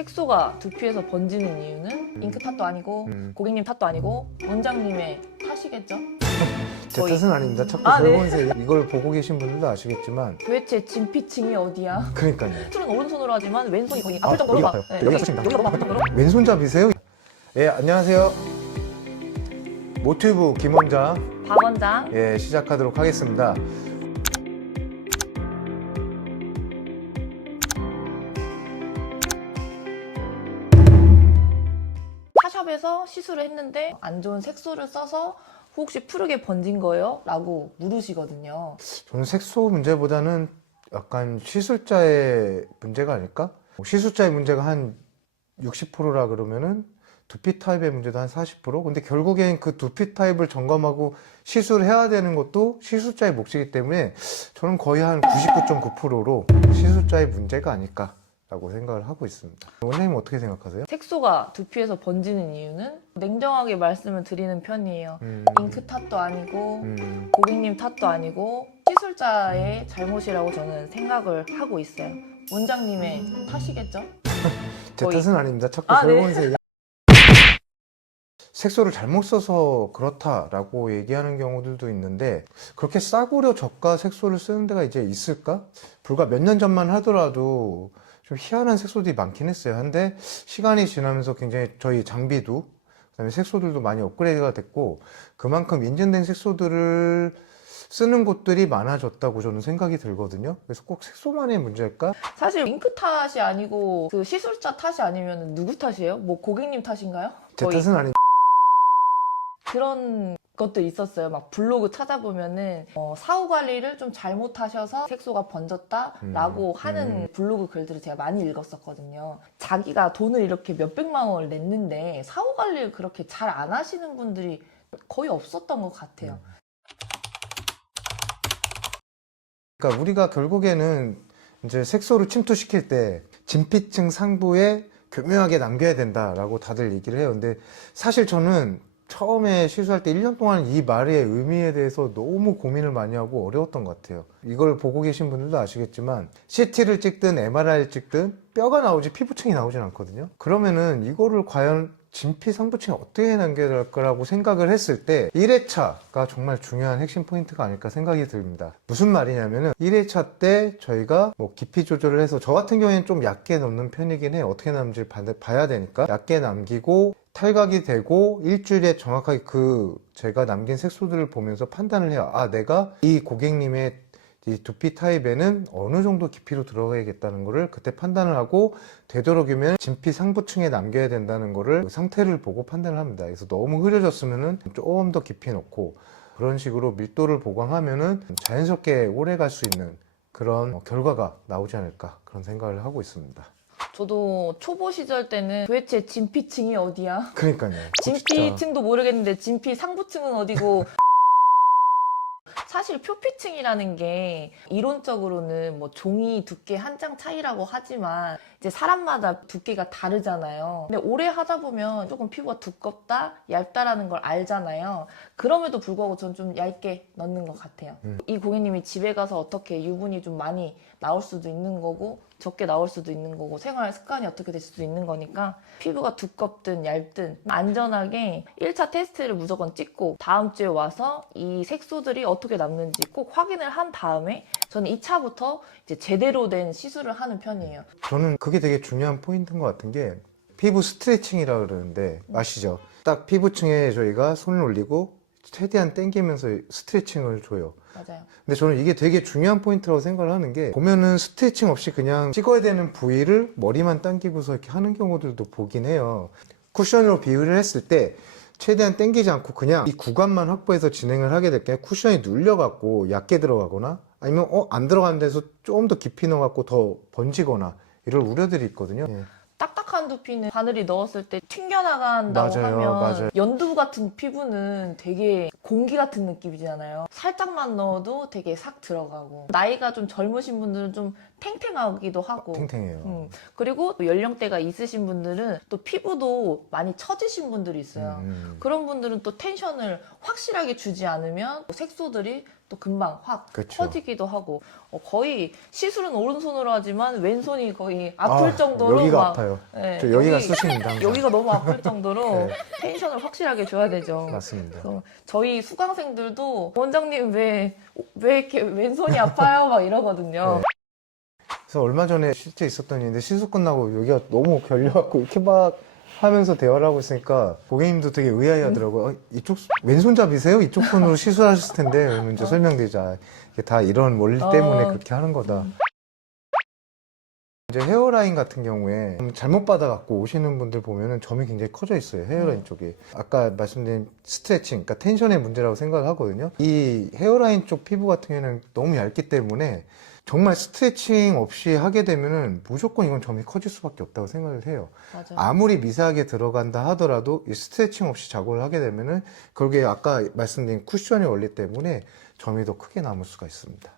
색소가 두피에서 번지는 이유는 잉크 탓도 아니고 고객님 탓도 아니고 원장님의 탓이겠죠? 제 뜻은 아닙니다. 자꾸 네. 젊은세 이걸 보고 계신 분들도 아시겠지만 도대체 진피층이 어디야? 그러니까요. 술은 오른손으로 하지만 왼손이 거의 아플 정도로 여기가 막 아파요. 여기가 쑤신다. 여기가 너무 아플 정도로 왼손잡이세요? 예, 안녕하세요. 모튜브 김원장 박 원장 시작하도록 하겠습니다. 타샵에서 시술을 했는데 안 좋은 색소를 써서 혹시 푸르게 번진 거예요? 라고 물으시거든요. 저는 색소 문제보다는 약간 시술자의 문제가 아닐까? 시술자의 문제가 한 60%라 그러면은 두피 타입의 문제도 한 40%? 근데 결국엔 그 두피 타입을 점검하고 시술해야 되는 것도 시술자의 몫이기 때문에 저는 거의 한 99.9%로 시술자의 문제가 아닐까라고 생각을 하고 있습니다. 원장님은 어떻게 생각하세요? 색소가 두피에서 번지는 이유는 냉정하게 말씀을 드리는 편이에요. 잉크 탓도 아니고 고객님 탓도 아니고 시술자의 잘못이라고 저는 생각을 하고 있어요. 원장님의 탓이겠죠? 제 거의. 뜻은 아닙니다. 자꾸 네. 젊은세 색소를 잘못 써서 그렇다라고 얘기하는 경우들도 있는데 그렇게 싸구려 저가 색소를 쓰는 데가 이제 있을까? 불과 몇 년 전만 하더라도 좀 희한한 색소들이 많긴 했어요. 근데 시간이 지나면서 굉장히 저희 장비도 그다음에 색소들도 많이 업그레이드가 됐고 그만큼 인증된 색소들을 쓰는 곳들이 많아졌다고 저는 생각이 들거든요. 그래서 꼭 색소만의 문제일까? 사실 잉크 탓이 아니고 그 시술자 탓이 아니면 누구 탓이에요? 뭐 고객님 탓인가요? 제 거의. 뜻은 아니. 그런 것도 있었어요. 막 블로그 찾아보면은 사후 관리를 좀 잘못하셔서 색소가 번졌다라고 하는 블로그 글들을 제가 많이 읽었었거든요. 자기가 돈을 이렇게 몇백만 원을 냈는데 사후 관리를 그렇게 잘 안 하시는 분들이 거의 없었던 것 같아요. 그러니까 우리가 결국에는 이제 색소를 침투시킬 때 진피층 상부에 교묘하게 남겨야 된다라고 다들 얘기를 해요. 근데 사실 저는 처음에 시술할 때 1년 동안 이 말의 의미에 대해서 너무 고민을 많이 하고 어려웠던 것 같아요. 이걸 보고 계신 분들도 아시겠지만 CT를 찍든 MRI를 찍든 뼈가 나오지 피부층이 나오진 않거든요. 그러면은 이거를 과연 진피 상부층에 어떻게 남겨야 될까라고 생각을 했을 때 1회차가 정말 중요한 핵심 포인트가 아닐까 생각이 듭니다. 무슨 말이냐면은 1회차 때 저희가 뭐 깊이 조절을 해서 저 같은 경우에는 좀 얕게 넣는 편이긴 해요. 어떻게 남는지 봐야 되니까 얕게 남기고 탈각이 되고 일주일에 정확하게 그 제가 남긴 색소들을 보면서 판단을 해요. 아, 내가 이 고객님의 이 두피 타입에는 어느 정도 깊이로 들어가야겠다는 거를 그때 판단을 하고 되도록이면 진피 상부층에 남겨야 된다는 거를 상태를 보고 판단을 합니다. 그래서 너무 흐려졌으면은 조금 더 깊이 넣고 그런 식으로 밀도를 보강하면은 자연스럽게 오래 갈 수 있는 그런 결과가 나오지 않을까 그런 생각을 하고 있습니다. 저도 초보 시절 때는 도대체 진피층이 어디야? 그러니까요. 진피층도 모르겠는데 진피 상부층은 어디고 사실 표피층이라는 게 이론적으로는 뭐 종이 두께 한 장 차이라고 하지만 이제 사람마다 두께가 다르잖아요. 근데 오래 하다 보면 조금 피부가 두껍다, 얇다라는 걸 알잖아요. 그럼에도 불구하고 저는 좀 얇게 넣는 것 같아요. 이 고객님이 집에 가서 어떻게 유분이 좀 많이 나올 수도 있는 거고 적게 나올 수도 있는 거고 생활 습관이 어떻게 될 수도 있는 거니까 피부가 두껍든 얇든 안전하게 1차 테스트를 무조건 찍고 다음 주에 와서 이 색소들이 어떻게 남는지 꼭 확인을 한 다음에 저는 2차부터 이제 제대로 된 시술을 하는 편이에요. 저는 그게 되게 중요한 포인트인 것 같은 게 피부 스트레칭이라고 그러는데 아시죠? 딱 피부층에 저희가 손을 올리고 최대한 당기면서 스트레칭을 줘요. 맞아요. 근데 저는 이게 되게 중요한 포인트라고 생각을 하는 게 보면은 스트레칭 없이 그냥 찍어야 되는 부위를 머리만 당기고서 이렇게 하는 경우들도 보긴 해요. 쿠션으로 비유를 했을 때 최대한 당기지 않고 그냥 이 구간만 확보해서 진행을 하게 될 게 쿠션이 눌려갖고 얕게 들어가거나 아니면 안 들어가는 데서 조금 더 깊이 넣어갖고 더 번지거나 이럴 우려들이 있거든요. 예. 딱딱한 두피는 바늘이 넣었을 때 튕겨나간다고 맞아요, 하면 맞아요. 연두부 같은 피부는 되게 공기 같은 느낌이잖아요. 살짝만 넣어도 되게 싹 들어가고 나이가 좀 젊으신 분들은 좀 탱탱하기도 하고 탱탱해요. 그리고 연령대가 있으신 분들은 또 피부도 많이 처지신 분들이 있어요. 그런 분들은 또 텐션을 확실하게 주지 않으면 색소들이 또 금방 확 그쵸. 커지기도 하고 거의 시술은 오른손으로 하지만 왼손이 거의 아플 정도로 여기가 막, 아파요. 네, 저 여기가 쑤십니다. 항상. 여기가 너무 아플 정도로 네. 텐션을 확실하게 줘야 되죠. 맞습니다. 그래서 저희 수강생들도 원장님 왜 이렇게 왼손이 아파요? 막 이러거든요. 네. 그래서 얼마 전에 실제 있었던 일인데 시술 끝나고 여기가 너무 결려갖고 이렇게 막 하면서 대화를 하고 있으니까 고객님도 되게 의아해 하더라고요. 이쪽 왼손잡이세요? 이쪽 손으로 시술하셨을 텐데. 그러면 이제 설명드리자. 이게 다 이런 원리 때문에 그렇게 하는 거다. 이제 헤어라인 같은 경우에 좀 잘못 받아갖고 오시는 분들 보면은 점이 굉장히 커져 있어요. 헤어라인 쪽에. 아까 말씀드린 스트레칭, 그러니까 텐션의 문제라고 생각을 하거든요. 이 헤어라인 쪽 피부 같은 경우에는 너무 얇기 때문에 정말 스트레칭 없이 하게 되면은 무조건 이건 점이 커질 수밖에 없다고 생각을 해요. 맞아요. 아무리 미세하게 들어간다 하더라도 이 스트레칭 없이 작업을 하게 되면은 그게 아까 말씀드린 쿠션의 원리 때문에 점이 더 크게 남을 수가 있습니다.